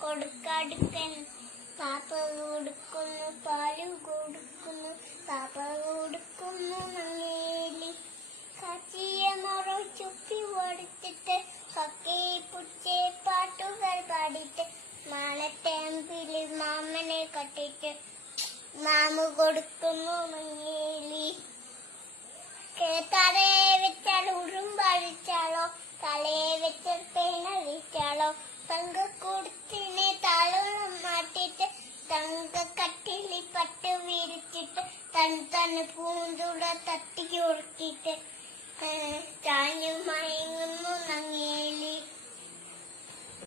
കൊടുക്കടുക്കൻ പാപ്പ കൊടുക്കുന്നു പാല് കൊടുക്കുന്നു പാപ്പ കൊടുക്കുന്നു മങ്ങേലി കച്ചിയ മറ ചുപ്പി ഓടിച്ചിട്ട് കക്കേ പുച്ചേ പാട്ടുകൾ പാടിയിട്ട് മാനത്തേമ്പില് മാമനെ കട്ടിട്ട് മാമു കൊടുക്കുന്നു മങ്ങേലി തലയെ വെച്ചാൽ ഉറുമ്പഴിച്ചാലോ തലയെ വെച്ചാൽ പേനഴിച്ചാലോ തങ്കക്കൂടത്തിനെ താളോളം മാറ്റിട്ട് തങ്കക്കട്ടിലി പട്ട് വിരിച്ചിട്ട് തന്നെ പൂന്തുട തട്ടി ഉറക്കിയിട്ട് ചാഞ്ഞു